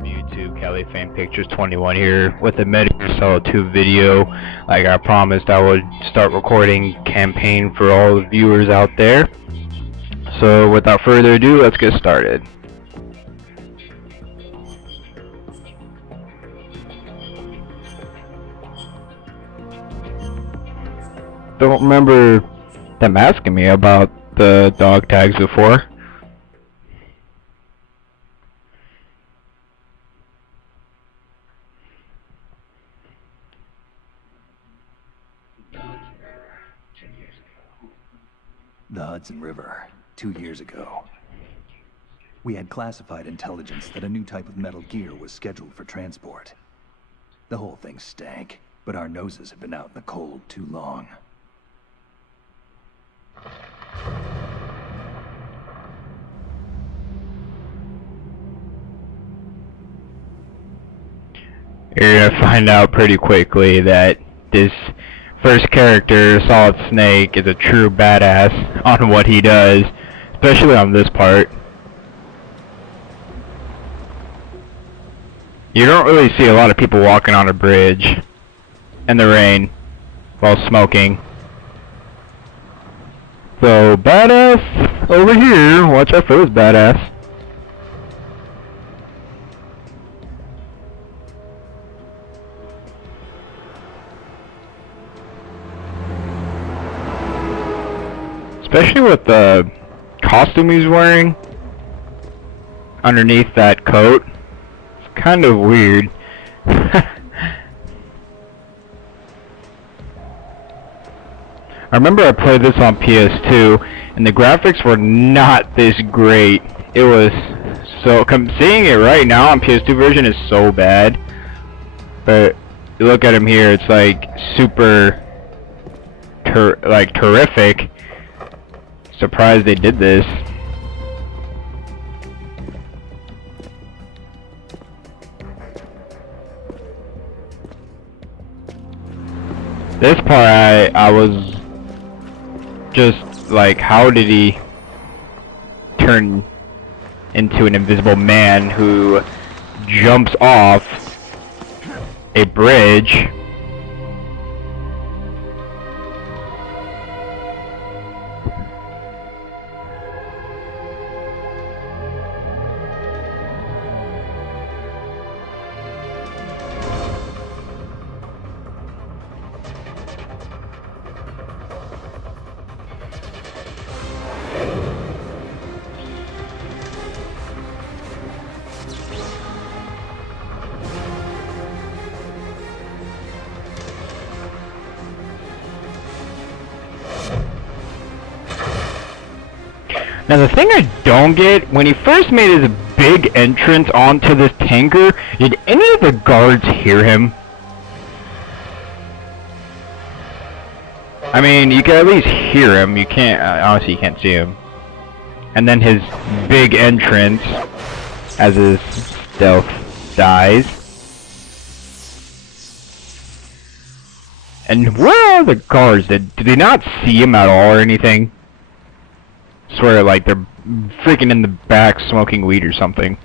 up YouTube? Kelly Fan Pictures 21 here with a Metal Gear Solid 2 video. Like I promised, I would start recording campaign for all the viewers out there. So without further ado, let's get started. Don't remember them asking me about the dog tags before. The Hudson River, 2 years ago. We had classified intelligence that a new type of Metal Gear was scheduled for transport. The whole thing stank, but our noses had been out in the cold too long. You're gonna find out pretty quickly that this first character, Solid Snake, is a true badass on what he does, especially on this part. You don't really see a lot of people walking on a bridge in the rain while smoking. So, badass over here. Watch out for this badass. Especially with the costume he's wearing underneath that coat. It's kind of weird. I remember I played this on PS2 and the graphics were not this great. It was so... seeing it right now on PS2 version is so bad. But you look at him here, it's like super... terrific. Surprised they did this. This part I was just like, how did he turn into an invisible man who jumps off a bridge? Now the thing I don't get, when he first made his big entrance onto this tanker, did any of the guards hear him? I mean, you can at least hear him, you can't, honestly you can't see him. And then his big entrance, as his stealth dies. And where are the guards? Did they not see him at all or anything? Swear, like they're freaking in the back smoking weed or something.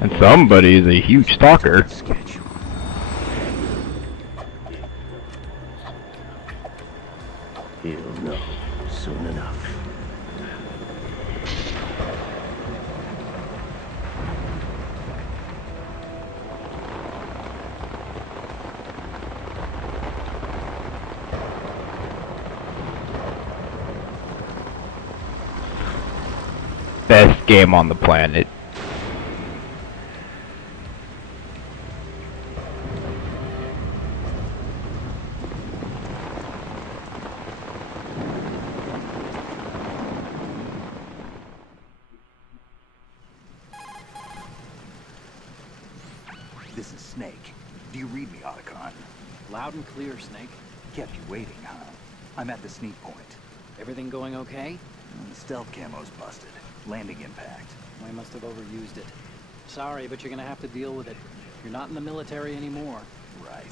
And somebody is a huge stalker. He'll know soon enough. Best game on the planet. This is Snake. Do you read me, Otacon? Loud and clear, Snake. Kept you waiting, huh? I'm at the sneak point. Everything going okay? The stealth camo's busted. Landing impact. I must have overused it. Sorry, but you're gonna have to deal with it. You're not in the military anymore. Right.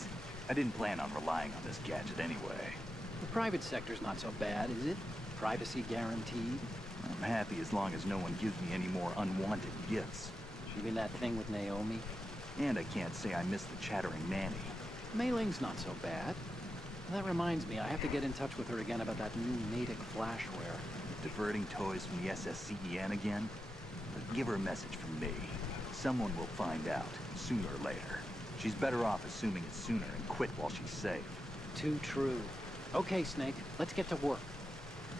I didn't plan on relying on this gadget anyway. The private sector's not so bad, is it? Privacy guaranteed. I'm happy as long as no one gives me any more unwanted gifts. You mean that thing with Naomi? And I can't say I miss the chattering nanny. Mei Ling's not so bad. That reminds me, I have to get in touch with her again about that new Natick flashware. Diverting toys from the SSCEN again? But give her a message from me. Someone will find out, sooner or later. She's better off assuming it sooner and quit while she's safe. Too true. Okay, Snake, let's get to work.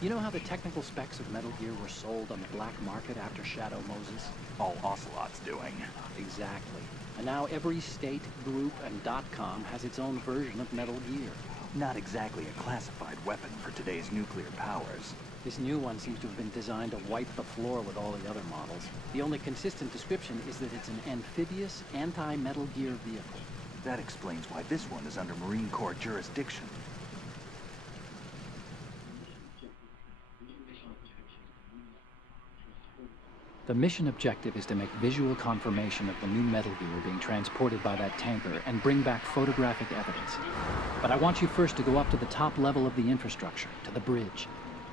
You know how the technical specs of Metal Gear were sold on the black market after Shadow Moses? All Ocelot's doing. Exactly. And now every state, group, and .com has its own version of Metal Gear. Not exactly a classified weapon for today's nuclear powers. This new one seems to have been designed to wipe the floor with all the other models. The only consistent description is that it's an amphibious, anti-Metal Gear vehicle. That explains why this one is under Marine Corps jurisdiction. The mission objective is to make visual confirmation of the new Metal Gear being transported by that tanker and bring back photographic evidence. But I want you first to go up to the top level of the infrastructure, to the bridge.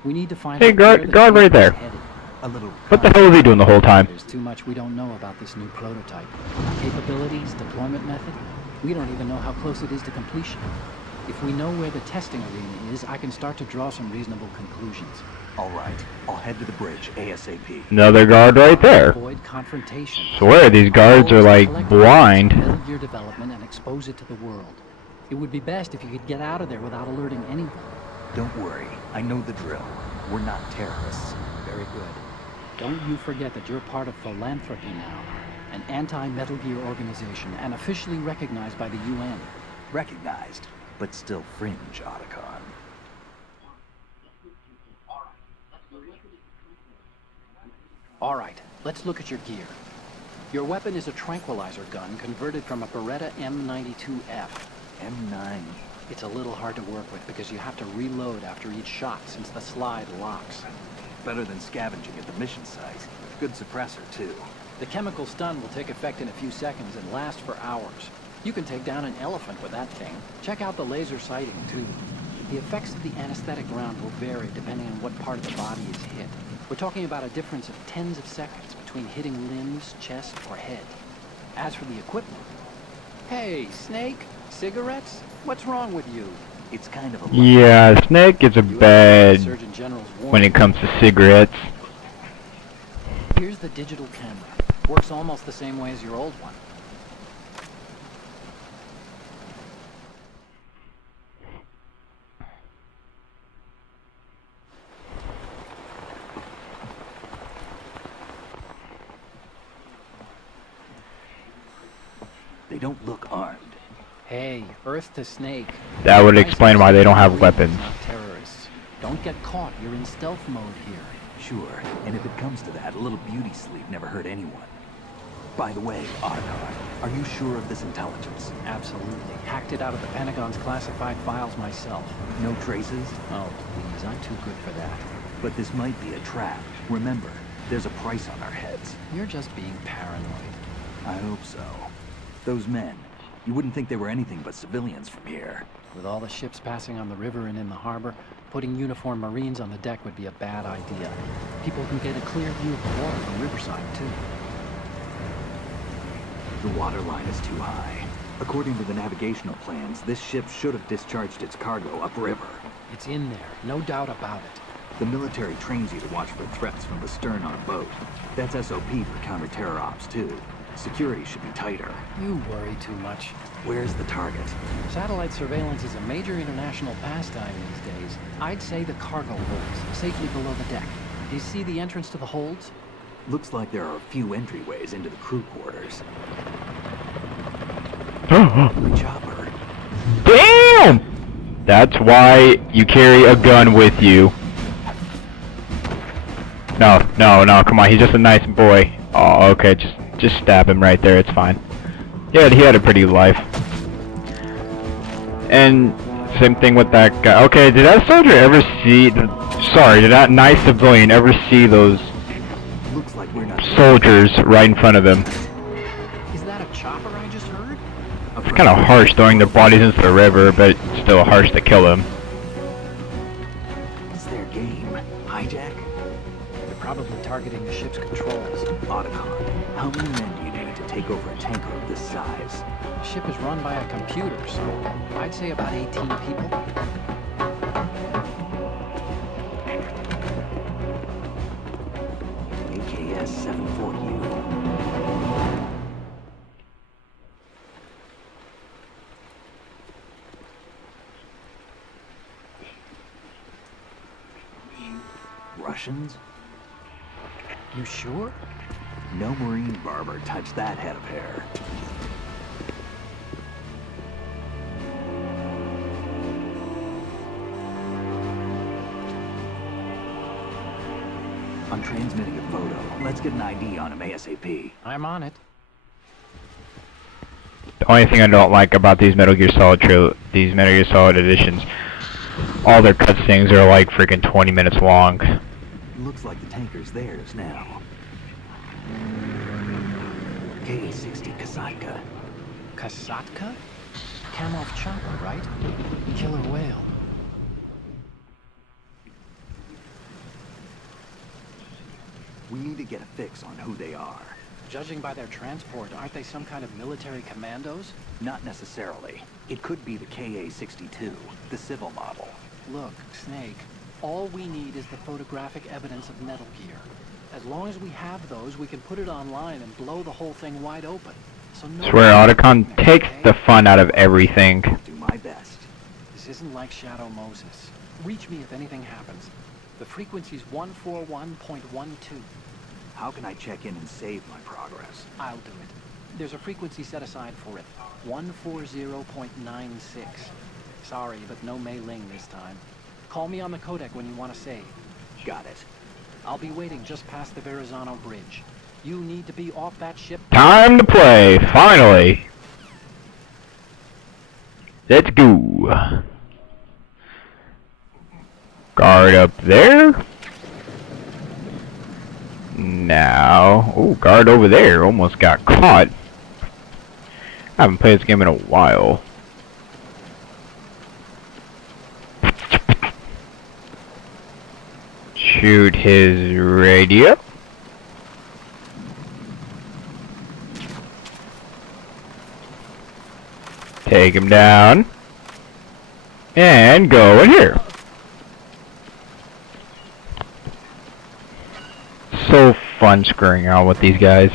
We need to find Hey, out where the guard right there. headed. A little... What the hell is he doing the whole time? There's too much we don't know about this new prototype. Capabilities, deployment method, we don't even know how close it is to completion. If we know where the testing arena is, I can start to draw some reasonable conclusions. All right, I'll head to the bridge ASAP. Another guard right there. Avoid confrontation. Swear these guards are like blind. Metal Gear development and expose it to the world. It would be best if you could get out of there without alerting anyone. Don't worry, I know the drill. We're not terrorists. Very good. Don't you forget that you're part of Philanthropy now, an anti-Metal Gear organization and officially recognized by the UN. Recognized, but still fringe, Otacon. All right, let's look at your gear. Your weapon is a tranquilizer gun converted from a Beretta M92F. M9. It's a little hard to work with because you have to reload after each shot since the slide locks. Better than scavenging at the mission site. Good suppressor, too. The chemical stun will take effect in a few seconds and last for hours. You can take down an elephant with that thing. Check out the laser sighting, too. The effects of the anesthetic round will vary depending on what part of the body is hit. We're talking about a difference of tens of seconds between hitting limbs, chest, or head. As for the equipment... Hey, Snake? Cigarettes? What's wrong with you? It's kind of a... Yeah, Snake is a bad Surgeon General's when it comes to cigarettes. Here's the digital camera. Works almost the same way as your old one. They don't look armed. Hey, Earth to Snake. That would explain why they don't have weapons. Not terrorists. Don't get caught. You're in stealth mode here. Sure, and if it comes to that, a little beauty sleep never hurt anyone. By the way, Otacon, are you sure of this intelligence? Absolutely. Hacked it out of the Pentagon's classified files myself. No traces? Oh, please, I'm too good for that. But this might be a trap. Remember, there's a price on our heads. You're just being paranoid. I hope so. Those men, you wouldn't think they were anything but civilians from here. With all the ships passing on the river and in the harbor, putting uniformed Marines on the deck would be a bad idea. People can get a clear view of the water from Riverside, too. The water line is too high. According to the navigational plans, this ship should have discharged its cargo upriver. It's in there, no doubt about it. The military trains you to watch for threats from the stern on a boat. That's SOP for counter-terror ops, too. Security should be tighter. You worry too much. Where's the target? Satellite surveillance is a major international pastime these days. I'd say the cargo holds, safely below the deck. Do you see the entrance to the holds? Looks like there are a few entryways into the crew quarters. Damn! The chopper. That's why you carry a gun with you. No, come on, he's just a nice boy. Oh, okay, just stab him right there, it's fine. Yeah, he had a pretty life. And same thing with that guy. Okay, did that soldier ever see... Sorry, did that nice civilian ever see those Looks like we're not... soldiers right in front of him? Is that a chopper I just heard? kind of harsh throwing their bodies into the river, but it's still harsh to kill them. It's their game. Hijack? They're probably targeting the ship's controls. Otacon, how many men do you need to take over a tanker of this size? The ship is run by a computer, so I'd say about 18 people. AKS 74U. Russians? You sure? No Marine barber touched that head of hair. I'm transmitting a photo. Let's get an ID on him ASAP. I'm on it. The only thing I don't like about these Metal Gear Solid editions, all their cutscenes are like freaking 20 minutes long. Looks like the tanker's theirs now. K-60 Kasatka. Kasatka? Kamov chopper, right? Killer whale. We need to get a fix on who they are. Judging by their transport, aren't they some kind of military commandos? Not necessarily. It could be the KA-62, the civil model. Look, Snake, all we need is the photographic evidence of Metal Gear. As long as we have those, we can put it online and blow the whole thing wide open. So no Swear, Otacon takes the fun out of everything. I'll do my best. This isn't like Shadow Moses. Reach me if anything happens. The frequency's 141.12. How can I check in and save my progress? I'll do it. There's a frequency set aside for it. 140.96. Sorry, but no Mei Ling this time. Call me on the codec when you want to save. Got it. I'll be waiting just past the Verrazano Bridge. You need to be off that ship. Time to play, finally. Let's go. Guard up there. Now, oh, guard over there. Almost got caught. I haven't played this game in a while. Shoot his radio. Take him down. And go in here. So fun screwing out with these guys.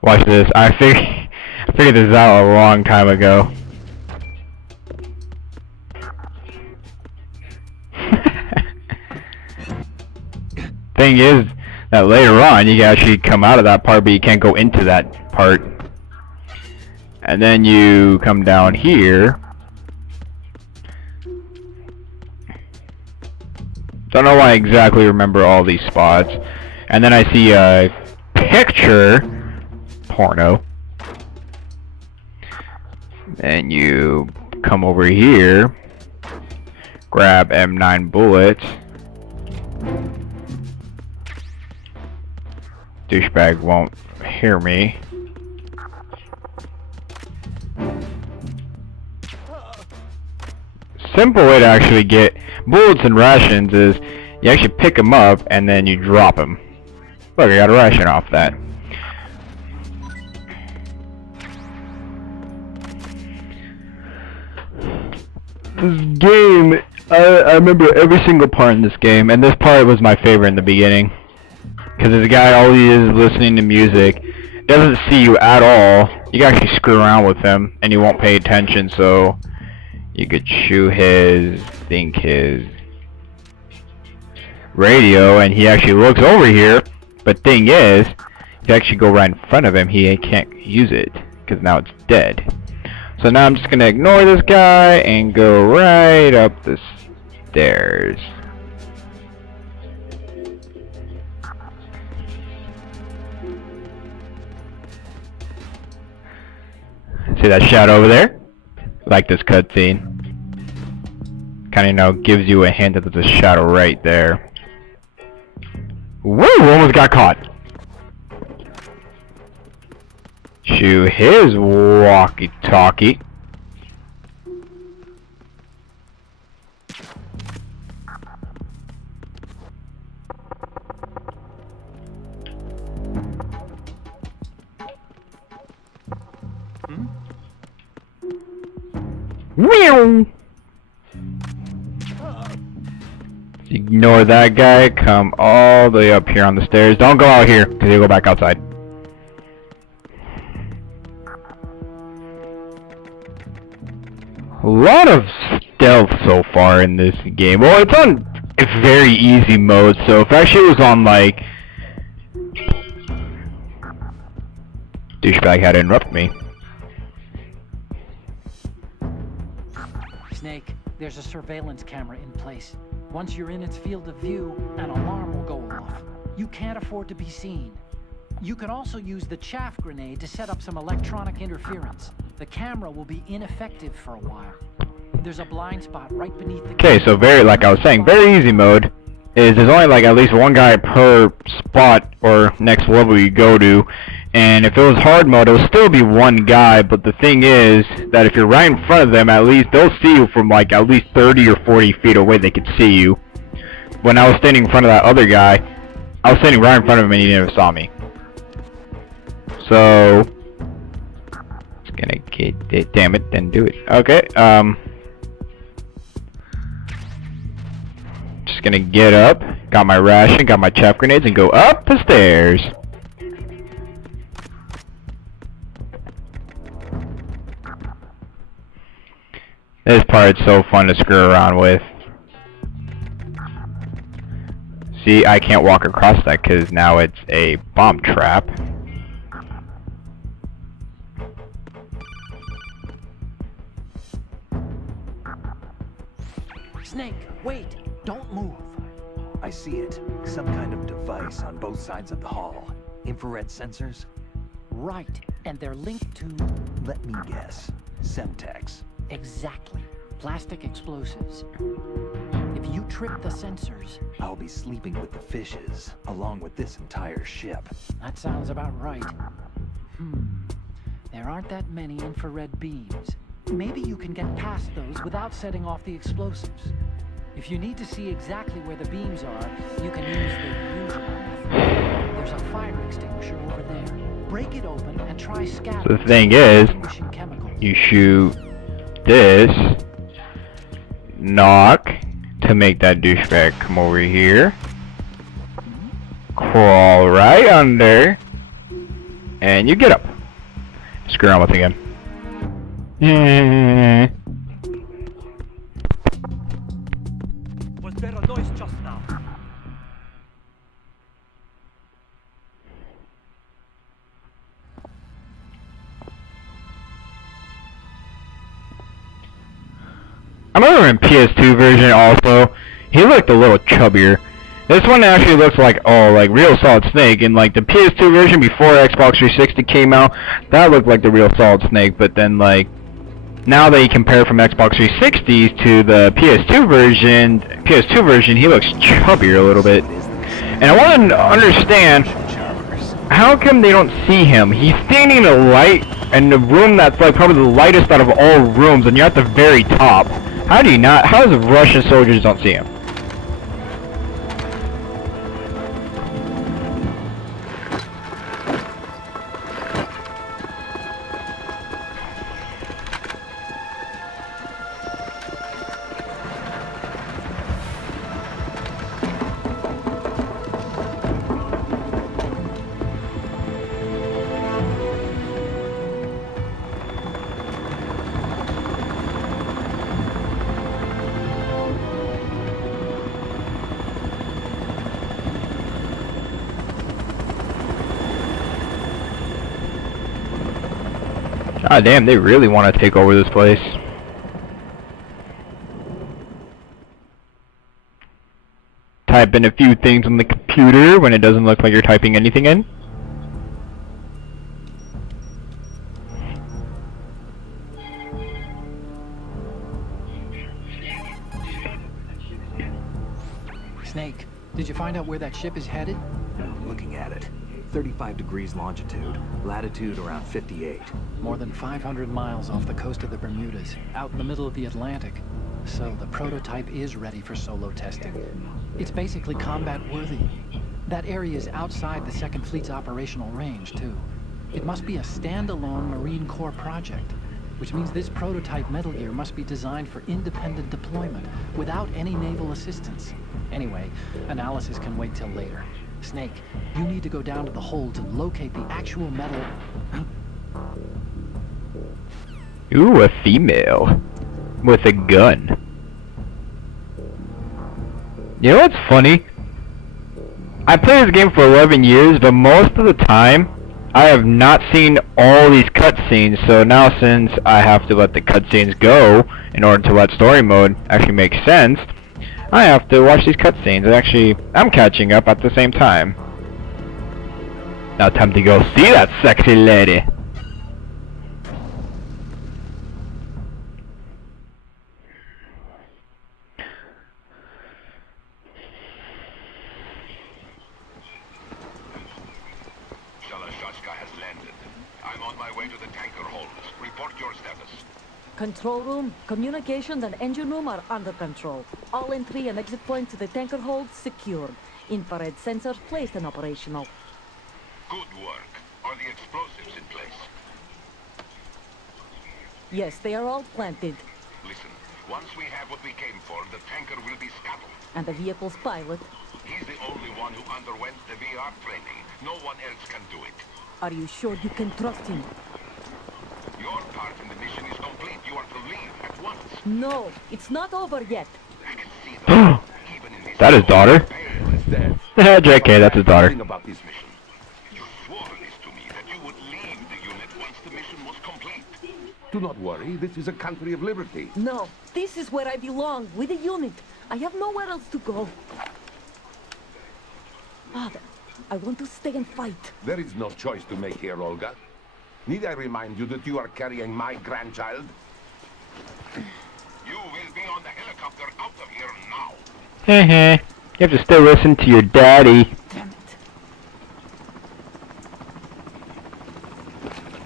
Watch this. I figured this out a long time ago. Thing is that later on you can actually come out of that part, but you can't go into that part. And then you come down here. Don't know why I exactly remember all these spots. And then I see a picture. Porno. Then you come over here. Grab M9 bullets. Douchebag won't hear me. Simple way to actually get bullets and rations is you actually pick them up and then you drop them. Look, I got a ration off that. This game, I remember every single part in this game, and this part was my favorite in the beginning. Because this guy, all he is listening to music, doesn't see you at all. You can actually screw around with him, and he won't pay attention, so you could shoot his radio, and he actually looks over here, but thing is, if you actually go right in front of him, he can't use it, because now it's dead. So now I'm just going to ignore this guy, and go right up the stairs. See that shadow over there? Like this cutscene. Kinda, gives you a hint that there's a shadow right there. Woo! Almost got caught. Shoot his walkie-talkie. Meow. Ignore that guy. Come all the way up here on the stairs. Don't go out here, because he'll go back outside. A lot of stealth so far in this game. Well, it's on a very easy mode, so if actually it was on, like... Douchebag had to interrupt me. Snake, there's a surveillance camera in place. Once you're in its field of view, an alarm will go off. You can't afford to be seen. You can also use the chaff grenade to set up some electronic interference. The camera will be ineffective for a while. There's a blind spot right beneath the... Okay, so very, like I was saying, very easy mode is there's only like at least one guy per spot or next level you go to. And if it was hard mode, it would still be one guy, but the thing is that if you're right in front of them, at least they'll see you from like at least 30 or 40 feet away, they could see you. When I was standing in front of that other guy, I was standing right in front of him and he never saw me. So, it's gonna get it, damn it, then do it. Okay, just gonna get up, got my ration, got my chaff grenades, and go up the stairs. This part's so fun to screw around with. See, I can't walk across that because now it's a bomb trap. Snake, wait! Don't move! I see it. Some kind of device on both sides of the hall. Infrared sensors? Right, and they're linked to... Let me guess. Semtex. Exactly. Plastic explosives. If you trip the sensors... I'll be sleeping with the fishes, along with this entire ship. That sounds about right. There aren't that many infrared beams. Maybe you can get past those without setting off the explosives. If you need to see exactly where the beams are, you can use the usual method. There's a fire extinguisher over there. Break it open and try scattering. So the thing is, you shoot this, knock to make that douchebag come over here, crawl right under, and you get up. Screw around with it again. Was there a noise just now? I remember in PS2 version also, he looked a little chubbier. This one actually looks like, oh, like real Solid Snake. And like the PS2 version before Xbox 360 came out, that looked like the real Solid Snake. But then like, now that you compare from Xbox 360s to the PS2 version, he looks chubbier a little bit. And I want to understand, how come they don't see him? He's standing in a light, in the room that's like probably the lightest out of all rooms, and you're at the very top. How do you not? How does the Russian soldiers don't see him? God damn, they really want to take over this place. Type in a few things on the computer when it doesn't look like you're typing anything in. Snake, did you find out where that ship is headed? I'm looking at it. 35 degrees longitude, latitude around 58. More than 500 miles off the coast of the Bermudas, out in the middle of the Atlantic. So the prototype is ready for solo testing. It's basically combat-worthy. That area is outside the Second Fleet's operational range, too. It must be a standalone Marine Corps project, which means this prototype Metal Gear must be designed for independent deployment, without any naval assistance. Anyway, analysis can wait till later. Snake, you need to go down to the hold to locate the actual metal... Ooh, a female. With a gun. You know what's funny? I played this game for 11 years, but most of the time, I have not seen all these cutscenes, so now since I have to let the cutscenes go in order to let story mode actually make sense, I have to watch these cutscenes, and actually, I'm catching up at the same time. Now time to go see that sexy lady. Has landed. I'm on my way to the tanker holds. Report your status. Control room, communications and engine room are under control. All entry and exit points to the tanker hold secured. Infrared sensors placed and operational. Good work. Are the explosives in place? Yes, they are all planted. Listen, once we have what we came for, the tanker will be scuttled. And the vehicle's pilot. He's the only one who underwent the VR training. No one else can do it. Are you sure you can trust him? Your part in the mission is complete. You are to leave at once. No, it's not over yet. I can see that. Even in this That his daughter? Pale is dead. JK, that's his daughter. About this mission. You swore this to me that you would leave the unit once the mission was complete. Do not worry, this is a country of liberty. No, this is where I belong, with the unit. I have nowhere else to go. Father, I want to stay and fight. There is no choice to make here, Olga. Need I remind you that you are carrying my grandchild? You will be on the helicopter out of here now. Heh. You have to still listen to your daddy. Damn it.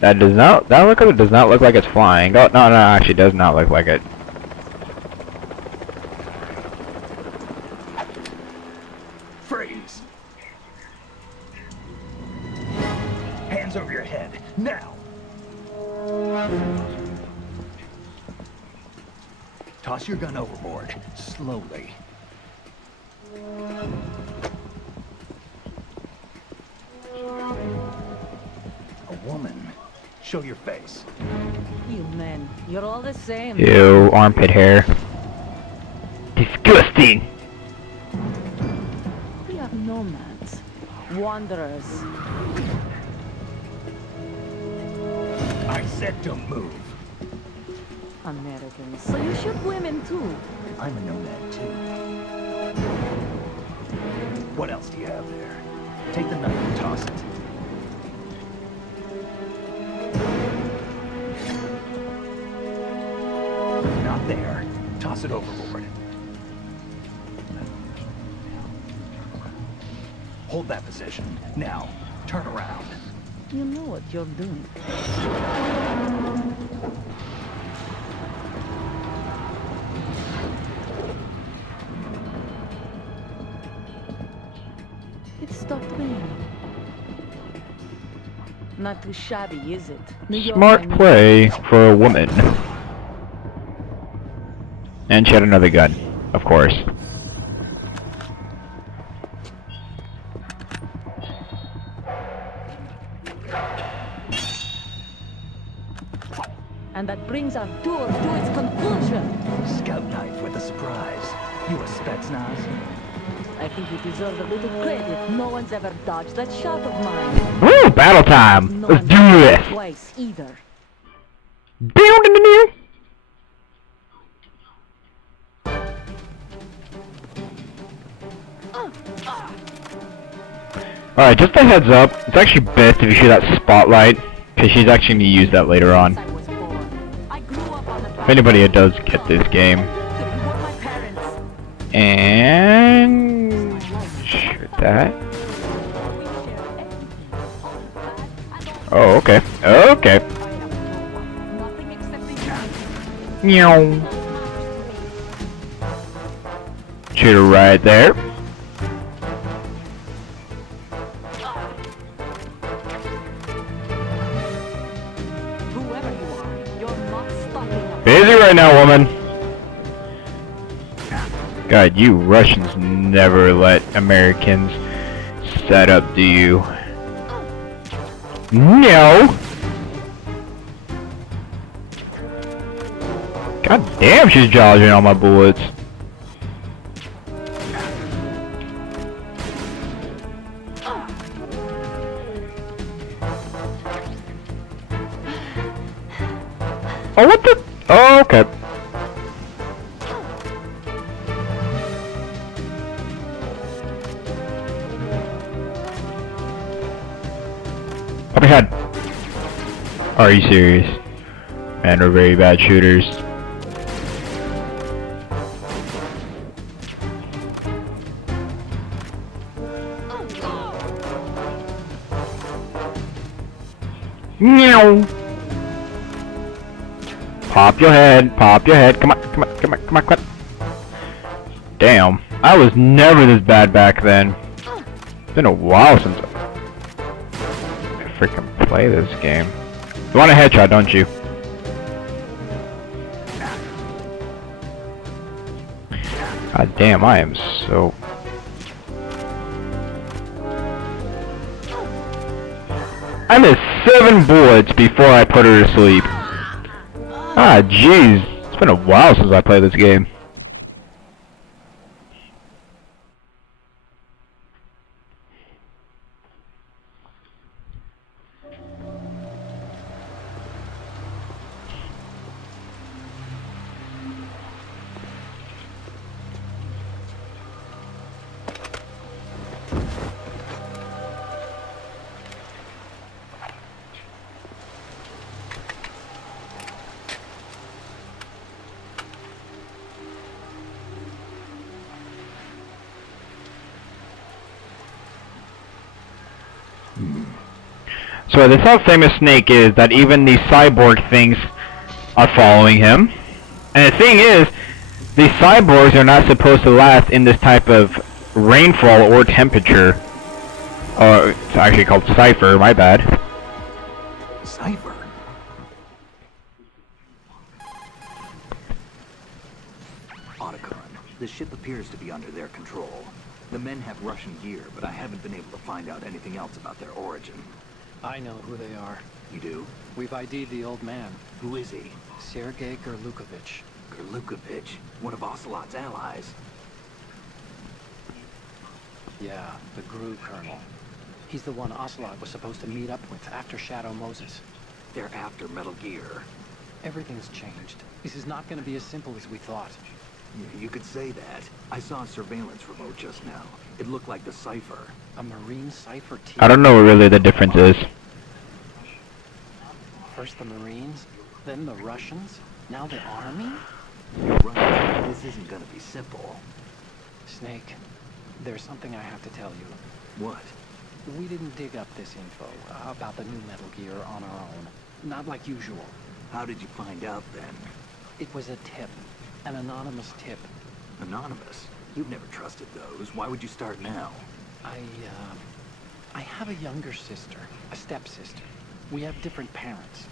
That helicopter does not look like it's flying. Oh, no, actually does not look like it. Freeze! Hands over your head, now! Toss your gun overboard, slowly. A woman. Show your face. You men, you're all the same. Ew, armpit hair. Disgusting! We are nomads. Wanderers. I said don't move. Americans. So you shoot women too. I'm a nomad too. What else do you have there? Take the knife and toss it. Not there. Toss it overboard. Hold that position. Now, turn around. You know what you're doing. It stopped raining. Not too shabby, is it? New York, Smart I mean. play for a woman. And she had another gun, of course. And that brings our tour to its conclusion. Scout knife with a surprise. You a Spetsnaz? I think you deserve a little credit. No one's ever dodged that shot of mine. Woo! Battle time! No Let's one's do done it this! twice either. Alright, just a heads up. It's actually best if you shoot that spotlight, because she's actually going to use that later on. I was born. I grew up on the If anybody does get this game. my parents. And shoot that. Oh, okay. Okay. Nothing except the Meow. Shoot her right there. whoever you are, you're not stopping us. Busy right now, woman. God, you Russians never let Americans set up, do you? No. God damn, she's dodging all my bullets. Oh, what the? Oh, okay. Up ahead. Are you serious? Man, we're very bad shooters. Meow. Pop your head, pop your head. Come on, come on, come on, come on, come on. Damn, I was never this bad back then. It's been a while since I freaking play this game. You want a headshot, don't you? God damn, I am so... I missed 7 bullets before I put her to sleep. Ah, jeez. It's been a while since I played this game. So that's how famous Snake is, that even these cyborg things are following him. And the thing is, these cyborgs are not supposed to last in this type of rainfall or temperature. It's actually called Cypher, my bad. Cypher? Otacon, the ship appears to be under their control. The men have Russian gear, but I haven't been able to find out anything else about their origin. I know who they are. You do? We've ID'd the old man, Who is he? Sergei Gerlukovich. Gerlukovich, one of Ocelot's allies. Yeah, the GRU colonel. He's the one Ocelot was supposed to meet up with after Shadow Moses. They're after Metal Gear. Everything's changed. This is not going to be as simple as we thought. Yeah, you could say that. I saw a surveillance remote just now. It looked like the Cypher. A Marine Cypher team. I don't know what really the difference is. First the Marines, then the Russians, now the Army? You're right. This isn't gonna be simple. Snake, there's something I have to tell you. What? We didn't dig up this info about the new Metal Gear on our own. Not like usual. How did you find out then? It was a tip. An anonymous tip. Anonymous? You've never trusted those. Why would you start now? I have a younger sister, a stepsister. We have different parents.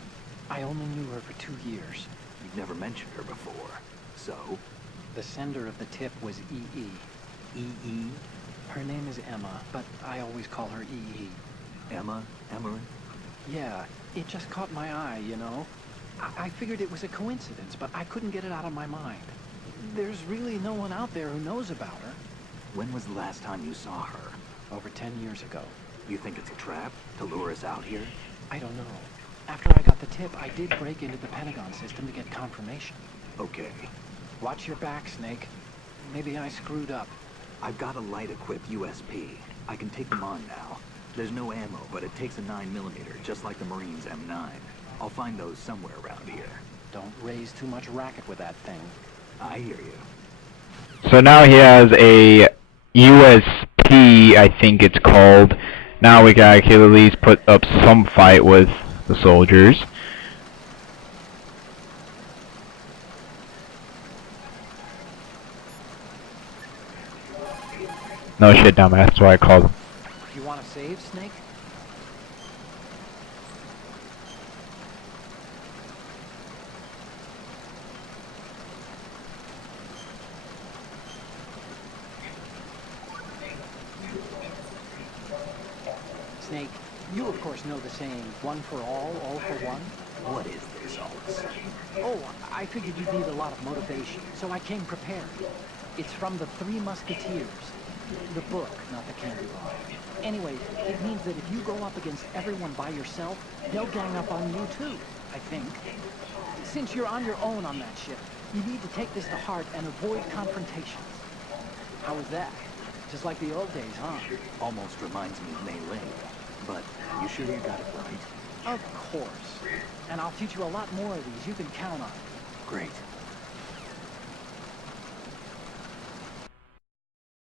I only knew her for 2 years. You've never mentioned her before. So? The sender of the tip was E.E. E.E.? Her name is Emma, but I always call her E.E. Emma? Emery? Yeah, it just caught my eye, you know? I figured it was a coincidence, but I couldn't get it out of my mind. There's really no one out there who knows about her. When was the last time you saw her? Over 10 years ago. You think it's a trap to lure us out here? I don't know. After I got the tip, I did break into the Pentagon system to get confirmation. Okay. Watch your back, Snake. Maybe I screwed up. I've got a light-equipped USP. I can take them on now. There's no ammo, but it takes a 9mm, just like the Marines' M9. I'll find those somewhere around here. Don't raise too much racket with that thing. I hear you. So now he has a USP, I think it's called. Now we gotta at least put up some fight with the soldiers. No shit, dumbass. That's what I called him. You want to save, Snake? Snake, you of course know the saying, one for all for one? What is this all of a sudden? Oh, I figured you'd need a lot of motivation, so I came prepared. It's from the Three Musketeers. The book, not the candy bar. Anyway, it means that if you go up against everyone by yourself, they'll gang up on you too, I think. Since you're on your own on that ship, you need to take this to heart and avoid confrontations. How was that? Just like the old days, huh? Almost reminds me of melee. But you sure you got it right? Of course. And I'll teach you a lot more of these you can count on. Great.